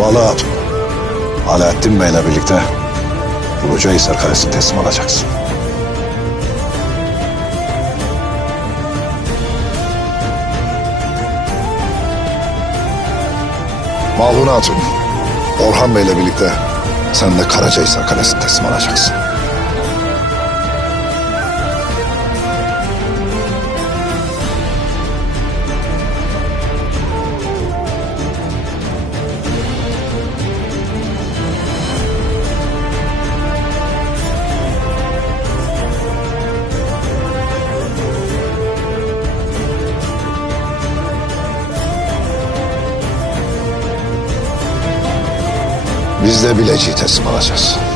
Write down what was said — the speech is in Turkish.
Bağla Hatun. Alaaddin Bey'le birlikte Bulucahisar Kalesi'ni teslim alacaksın. Malhun Hatun, Orhan Bey'le birlikte sen de Karacahisar Kalesi'ni teslim alacaksın. Biz de Bilecik'i teslim alacağız.